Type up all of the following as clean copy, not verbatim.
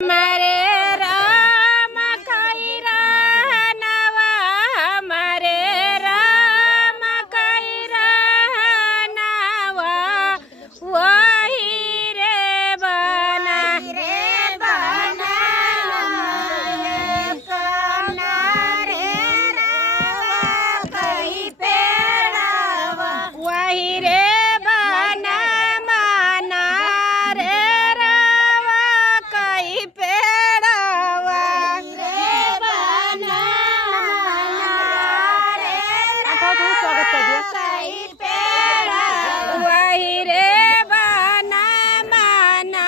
हमारे राम कईरा नवा, हमारे राम कईरा नवा, वही रे बना रे बना कना रे रावा कहीं पेड़ावा, वही रे बना माना रे रावा कहीं पेड़ावा रे बना माना रे रावा कहीं पेड़ावा, वही रे बना माना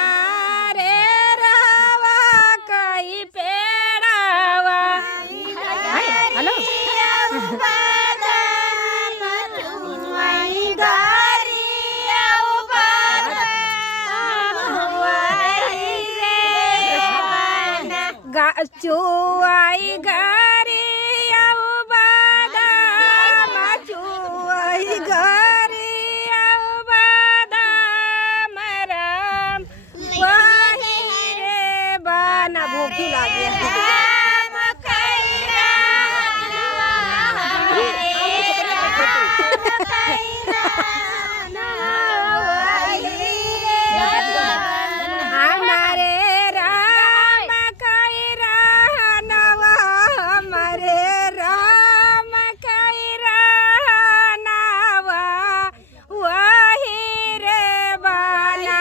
रे रावा कहीं पेड़ावा। हेलो चुआई गारी बादाम, चुआई गारी बादाम राम वही रे बना। भूखी लागे हमारे राम कईरा नवा, हमारे राम कईरा नवा, वही रे बना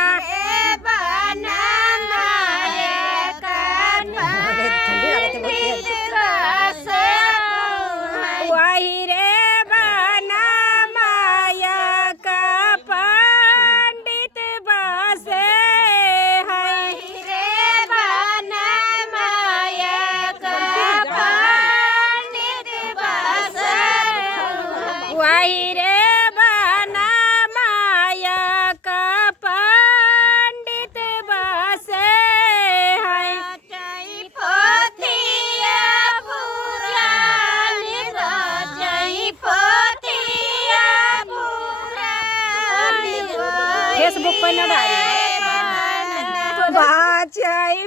वही रे बना माया का पंडित बसे है रे बना माया का पंडित बसे, वही रे बना माया का पंडित बसे है। पोथिया पुरानी राजई, पोथिया पुरानी फेसबुक पर ना डाल बाचाई